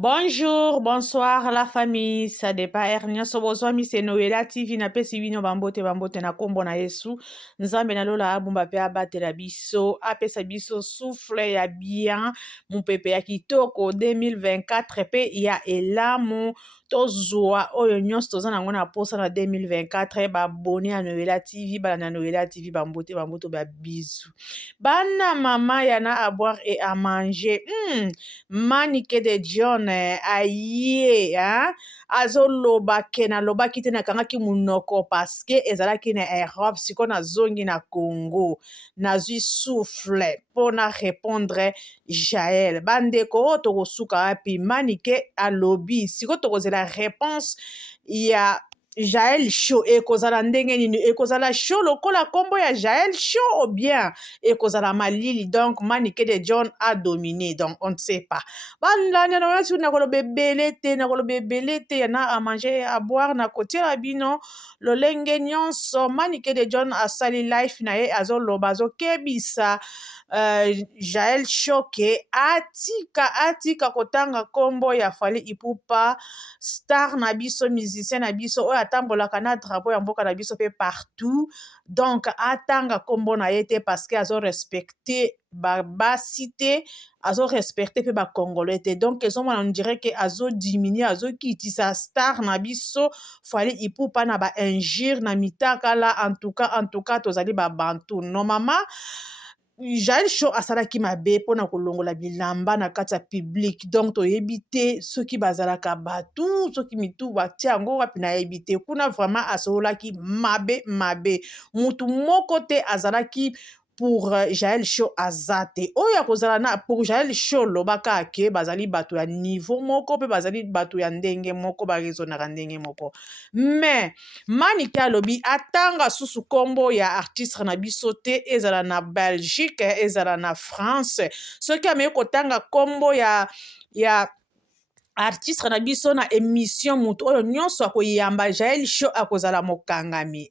Bonjour, bonsoir la famille, ça dépend nyonso bozwa mise Noela TV napesi bino bambote na kombo na Yesu. Nzambe na lola abumba pe abatela biso, apesa biso souffle ya bien, mupepe ya kitoko 2024 pe ya elamu tozwa oyo nyonso toza nango na posa na 2024 babone ya Noela TV, bala na Noela TV bambote ba bisu. Bana mama yana à boire et à manger. Manike de John aye azoloba ke nalobaki te nakangaki munoko paske ezalaki na Europe siko nazongi na Congo nazwi souffle pona répondre Jaël bandeko oyo tokosuka wapi manike alobi siko tokozela réponse ya Jaël Show ekozala ndenge nini ekozala show lokola kombo ya Jaël Show ou bien ekozala malili donc manike de John a dominé donc on ne sait pas bandanya na watu na kolobe belete yana à manger à boire na kotiela bino lolenge nyonso manike de John asali life na ye azoloba azokebisa Jaël Choke atika kotanga kombo ya Fally Ipupa star na biso musicien na biso oyo atambolaka na drapeau ya mboka na biso pe partout donc atanga kombo na ye te parce que azo respecter basi te azo respecter pe ba congolais te donc ezomona on dirait que azo diminuer azo kitisa star na biso Fally Ipupa na ba injure na mitakala en tout cas tozali ba bantu no mama Jaël Show asalaki mabe mpona kolongola bilamba na kati ya public donc toyebi te soki bazalaka batu soki mitu batia yango wapi nayebi te kuna vraiment asololaki mabe mutu moko te azalaki pour Jaël Show azate oyo akozala na pour Jaël Show lobaka ake bazali bato ya niveau moko pe bazali bato ya ndenge moko baresonaka ndenge moko mais manike alobi atanga susu kombo ya artiste na biso te ezala na Belgique ezala na France soki ameki kotanga kombo ya artiste na biso na émission mutu oyo nyonso akoyamba Jaël Show akozala mokangami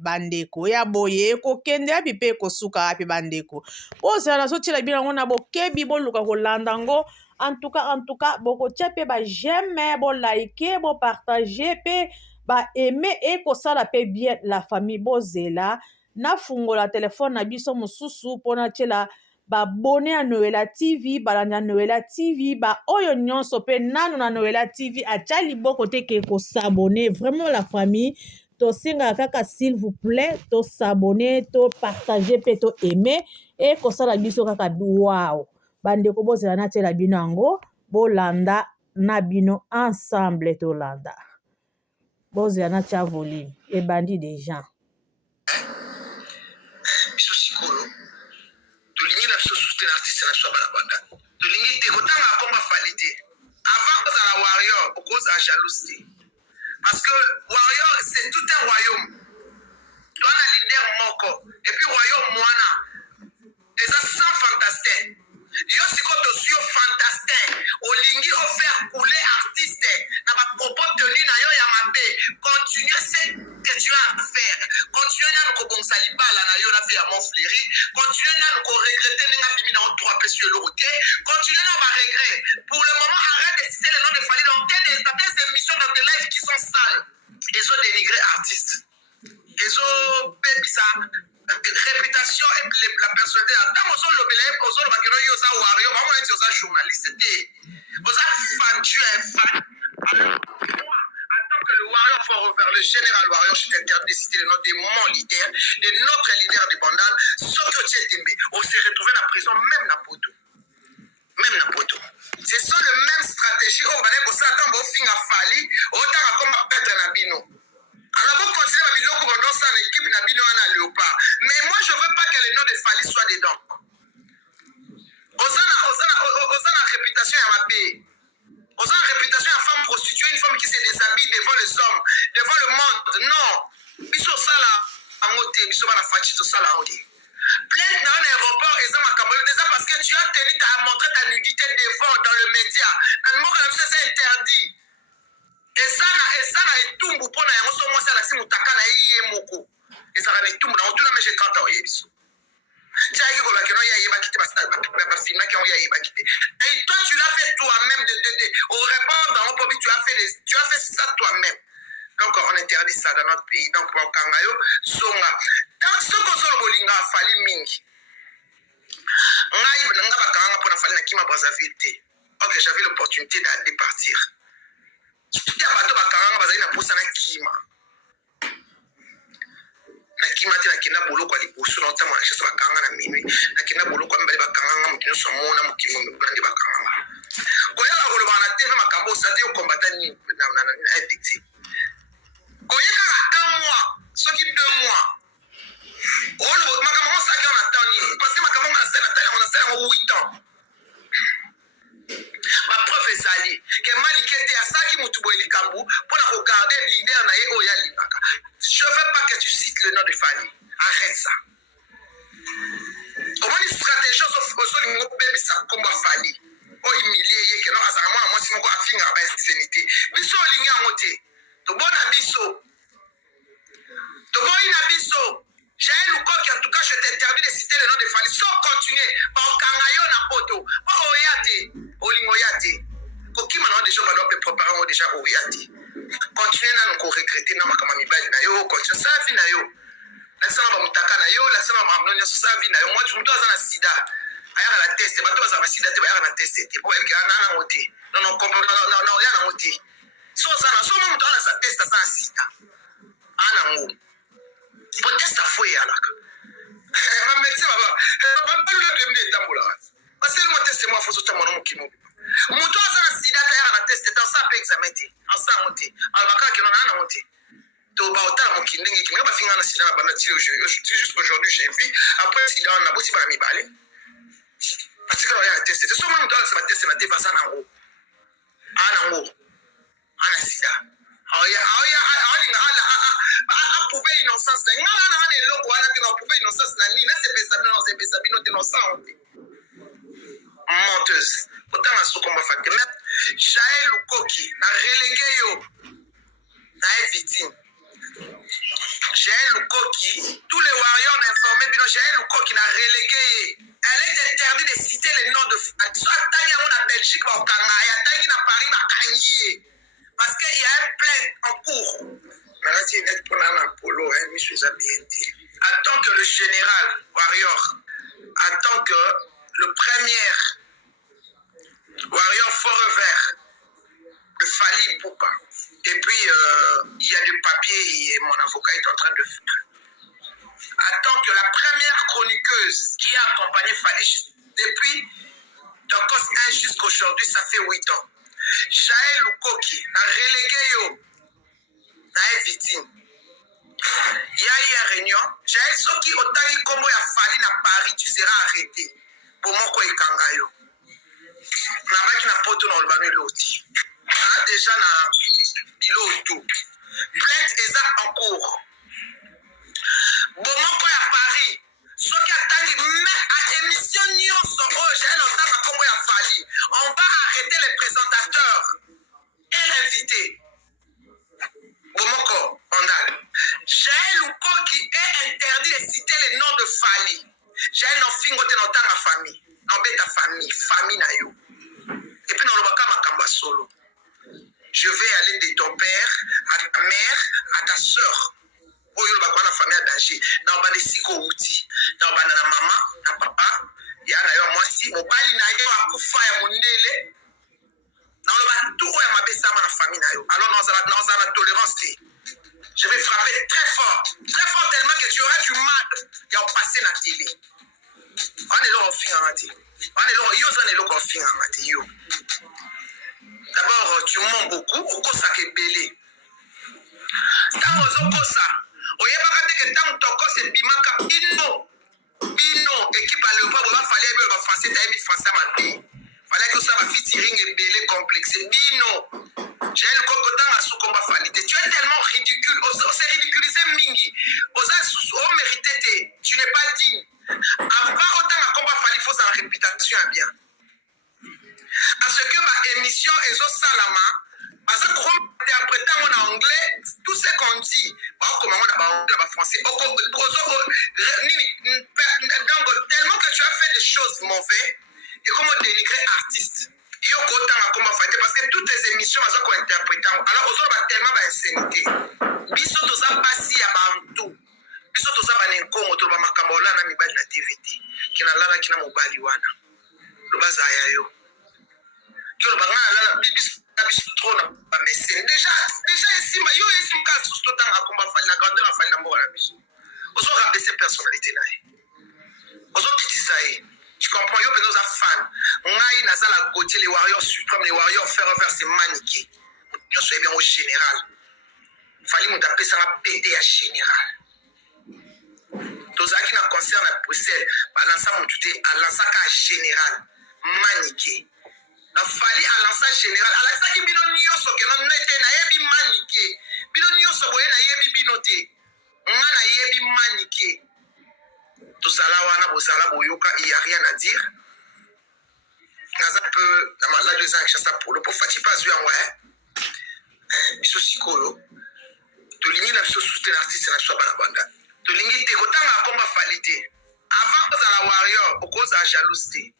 bandeko ya boye ekokende api pe ekosuka api bandeko bozala nazotiela bino yango na bokebi boluka kolanda ngo en tout cas bokotia pe ba j'aime bolike bopartage pe ba aimer ekosala pe bien la famille bozela nafungola telefone na biso mosusu mpona tiela babone ya Noela TV balanda Noela TV ba oyo nyonso pe nanu na Noela TV atia liboko te ke kosabone vraiment la famille tosengaka kaka s'il vous plaît to s'abonner to partager pe to aimer e kosala biso kaka wow bandeko bozela natiela bino yango bolanda na bino ensemble tolanda bozela natia volume ebandi déjà biso sikolo tolingi na biso soutenir artiste na biso bana banda tolingi te kotanga komba Fally te avant kozala warrior okozala jalouse te parce que warrior c'est tout un royaume toana leader moko et puis royaume mwana eza sans fantastin yo sikoyo tozwi yo fantastin olingi ofaire couler artiste na bapropos tenu na yo ya mabe continue ce que tu as à faire continue nanu kobongisa libala na yo na vie ya mon fléri continue nanu koregrete ndenge abimi nango trois pesi yo eloko te continue na baregret pour le moment arrête de citer le nom de Fally dans tes émissions dans tes lives qui sont sales ezo dénigrer artiste ezo bebisa réputation et la personnalité ntango ozolobela ye ozolobaka no yo oza wario bamona neti oza journaliste te oza fan tu es fan moi en tant que le warrior faut refaire le général warrior je t'interdis de citer le nom de mon leader de notre leader du bandal soki otie tembe on s'est retrouvé na prison même na poto c'est ça le même stratégie oyo banaye kosala ntango bofinga Fally otanga koma petre na bino. Alors vous continuez à dire que vous ça l'équipe n'a bien à Léopard. Mais moi je veux pas que le nom de Fally soit dedans. Osana réputation à ma paix. Osana réputation à femme prostituée, une femme qui se déshabille devant les hommes, devant le monde. Non. Biso sala amote, biso bana fachito sala amote. Plainte dans l'aéroport et ça m'a cambré déjà parce que tu as tenu à montrer ta nudité devant dans le média. C'est interdit. ezana etumbu mpona yango so mwasi alasi mutaka na ye moko ezala na etumbu nango tuna mege 30 ans oyebi so tiaki kolobaki no ye ayebaki te bafilmaki yango ye ayebaki te et toi tu l'as fait toi-même de tu as fait ça toi-même. Donc on interdit ça dans notre pays. Donc pour Kangayo, Songa. Dans ce qu'on se bolinga a fallu mingi. Nga bakanga pour fali na Kima Brazzaville. Ok, j'avais l'opportunité de partir. Tout à bateau bakanga bazali na posa na Kima. Na Kima te na kenda bolo kwa liboso na otama na chasa bakanga na minui. Na kenda bolo kwa mbali bakanga mukino somona mukimo mbandi bakanga. Koya la bolo bana TV makambo sa te o combattant ni na victime. Koya ka 1 mois, ce qui 2 mois. Oh, makambo sa ka na tani parce que makambo na sa na tani on a ça 8 ans. Ma preuve ezali que malikete ya saki mutubo elikambu pour regarder leader na ye oya libaka. Je veux pas que tu cites le nom de Fali. Arrête ça. Comment une stratégie aux lingo bébé ça combat Fali. O humilier ye que non azara moi si moko afinga ba insanité. Biso lingi angote. To bona biso. To boina biso. J'ai le corps qui en tout cas je t'interdis de citer le nom de Fali. Sans continuer. Ba okangayo na poto. Ba oyate. Olingoyate. Kokima na déjà ba doit préparer déjà oyate. Continuez à nous regretter na makama mibali na yo, continue ça vie na yo. La sama ba mutaka na yo, la sama ba mnonya ça vie na yo. Moi tu mto azana sida. Aya la test, ba to azana sida te ba ya na test te. Pour que ana ngote. Non comprendre ya na ngote. So sana so mo mto ala sa test sa sida. Ana ngo. Pour test foi ya laka. Ma médecin ba le demande tambola. Parce que mo test moi faut so tamona mo kimo. Muto azana sida ta ya na test ta sa pe examen te. Ansa ngote. Albaka ke non ana ngote. To ba ota mo kindenge ki ba finga na sida na bana ti juste aujourd'hui j'ai vu après sida on a bosi ba mi balé. Parce que on a testé. So mo muto azana test na te fa sana ngo. Ana ngo. Ana sida. Alinga a prouvé innocence. Ngala na ana eloko wana te na prouvé innocence na ni na se pesa bino se pesa bino te no sang. Menteuse. Autant à ce qu'on va faire. Jaël Lukoki n'a relégué yo. N'a victime. Jaël Lukoki, tous les warriors ont informé, mais Jaël Lukoki n'a relégué. Elle est interdite de citer les noms de. Soit Tani en Belgique, au Kangaya, Tani à Paris, à Kanyi. Parce qu'il y a un plainte en cours. Maintenant, si vous pour un Apollo, je suis bien dit. Attends que le général warrior, attends que le premier warrior fort vert, le Fali Poupa. Et puis, il y a du papier et mon avocat est en train de faire. Attends que la première chroniqueuse qui a accompagné Fali depuis Tokos 1 jusqu'aujourd'hui, ça fait 8 ans. Jaël Lukoki n'a relégué yo, n'a victime. Il y a eu une réunion. Jaël Soki Otani Kombo ya Fali na Paris, tu seras arrêté. Pour mon quoi Kangayo. Na poto na olbano loti. Déjà na bilo tout. Plainte est en cours. Bomoko ya Paris. Soki atandi même à émission nyonso j'ai longtemps kombo ya Fali. On va arrêter les présentateurs et l'invité. Bomoko Ondal. J'ai Lukoki est interdit de citer les noms de Fali. J'ai un fingo te notant ma famille. Non beta famille na yo. Et puis, dans le Bakama solo, je vais aller de ton père à ta mère, à ta soeur. Oh, yo, la famille a danger. Dans le Siko Outi, dans le maman, dans papa, il y a d'ailleurs moi si, mon bali na yo, à Koufa ya Mundele. Dans le tout, il y a ma bessa ma famille na yo. Alors, nous avons la tolérance. Je vais frapper très fort tellement que tu auras du mal à passer dans la télé. On est là au fin en télé. D'abord, tu mens beaucoup, au kosa ke belé. Tant aux kosa, au yabaka te que tant ton kosa bimaka bino, équipe à l'époque, il fallait que français t'aille français matin. Fallait que ça va fit tiring et belé complexe bino. J'ai le cocotan à sous combat falité. Tu es tellement ridicule, on s'est ridiculisé mingi. On méritait, tu n'es pas digne. Avant autant à combat fallait faut sa réputation bien. À ce que ma émission est au salama, parce que interprétant en anglais, tout ce qu'on dit, comment on a français, tellement que tu as fait des choses mauvaises, et comment dénigrer artiste. Parce que toutes les émissions, elles ont interprété. te biso toza pasi ya bantu biso toza banenkongo toloba makambo olala na mibali na tv te kina lalaki na mobali wana loba zaya yo kilo banga alala biso trop na bamesene déjà esimba yo esimba susu totanga komba fali na grandeur afali na mboka na biso ozo rabaisser personnalité na ye ozo kitisa ye. Tu comprends, yo besoin de fan. Ngai nazala Gauthier les warriors suprêmes, les warriors faire refaire c'est maniqué. Nous sommes bien au général. Fallait nous taper ça va péter à général. Tozaki na concert à Bruxelles, balança mon tuté à lancer à général maniqué. Na fali à lancer général. À lancer qui bino nyoso que non nete na yebi maniqué. Bino nyoso boye na yebi binoté. Nga na yebi maniqué. Tout ça là, il n'y a rien à dire. Un peu, la deuxième chose, pour le pauvre Fatih pas joué en ouais. Biso sikolo. To lingi na biso soutenir artiste na soi banda. To lingi te kotanga komba falité. Avant que la warrior, au cause de jalousie.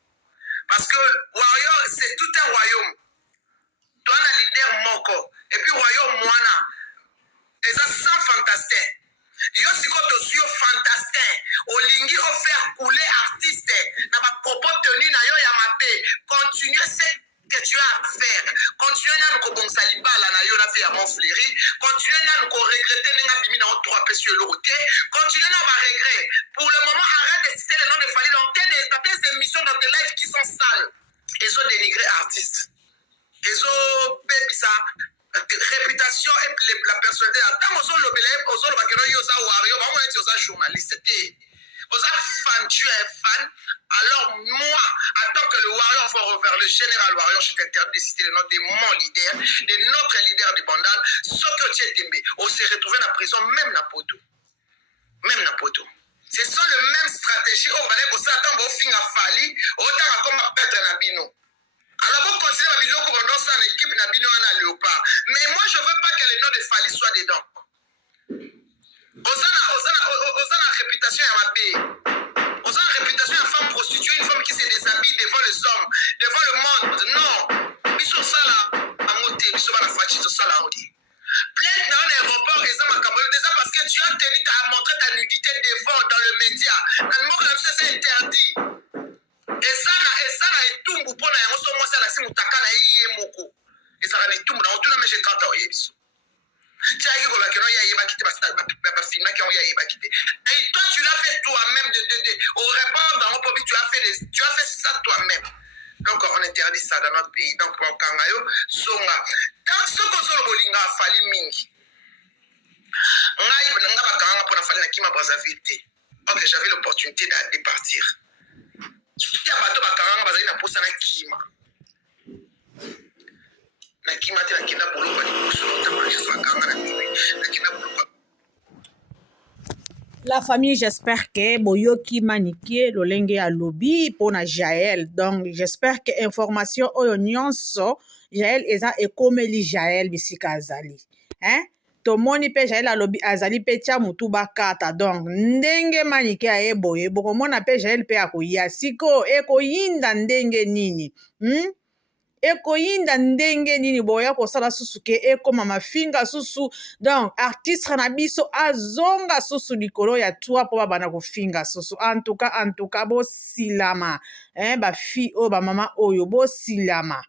Parce que warrior c'est tout un royaume. Toi un leader moko et puis royaume moana. Et ça sans fantastique. Yo siko tosuyo fantastin olingi faire couler artiste na ba propos tenu na yo ya mabe continue ce que tu as à faire continue na ko bon salibala na yo la vie ya mon fléri continue na ko regretter nga bimi na 3 pesos le roté continue na ba regret pour le moment arrête de citer le nom de Fally dans tes émissions dans tes lives qui sont sales ils ont dénigré artistes ils ont baby ça réputation et la personnalité. Tant que vous journaliste, vous êtes fan, tu es fan. Alors moi, en tant que le warrior, faut refaire le général warrior, je t'interdis de citer le nom de mon leader, de notre leader de Bandal, Sokotien Tembe. On s'est retrouvé dans la prison, même na Poto. Même na Poto. Ce sont les mêmes stratégies. On va aller pour ça, tant qu'on finit à Fally, autant comme Petre Nabino. Alors vous considérez la vidéo comme dans une équipe Nabino à Léopard. Mais moi je veux pas que le nom de Fally soit dedans. Osana réputation à ma paix. Osana réputation à femme prostituée, une femme qui se déshabille devant les hommes, devant le monde. Non. Ils sont ça là. À monter, ils sont à la fatigue, ils sont ça là. Plainte dans l'aéroport, ils ont déjà parce que tu as tenu à montrer ta nudité devant dans le média. Dans le monde, c'est interdit. Ezana etumbu pona yango so mwasi alasi mutaka na ye moko ezana etumbu na otuna mais j'ai 30 ans yebiso tiaki ko bakeno ya yeba kite ba filma ki on ya yeba kite et toi tu l'as fait toi-même de au répondre dans au tu as fait ça toi-même donc on interdit ça dans notre pays donc mon kangayo songa tant ce que so bolinga Fally mingi ngai nga bakanga pona Fally na Kima Brazzaville. OK, j'avais l'opportunité de partir. Surtout à bateau bakanga bazali na posa na Kima te na kina bolo ba liposo na tabaje bakanga na mimi na kina bolo. La famille, j'espère que boyoki manikie lolenge ya lobby pour na Jaël. Donc j'espère que information oyo nyonso Jaël eza ekomeli Jaël bisika azali. Hein? Tomoni pe Jaël alobi azali pe tia mutu bakata. Donc ndenge manike aye boye bokomona pe Jaël pe akoya siko ekoyinda ndenge nini. Ekoyinda ndenge nini boya kosala susu ke ekoma mafinga susu. Donc artiste na biso azonga susu likolo ya tua po babana kofinga susu. En tout cas bo silama. Ba fi o ba mama oyo bo silama.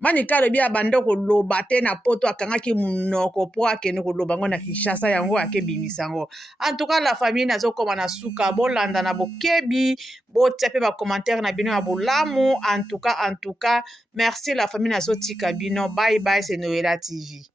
Manika alobi abanda koloba te na poto akangaki munoko po akende koloba ngo na Kinshasa yango akebimisa yango. En tout cas la famille nazokoma na suka bolanda na bokebi botia pe ba commentaire na bino ya bolamu. En tout cas merci la famille nazotika bino. Bye bye, c'est Noela TV.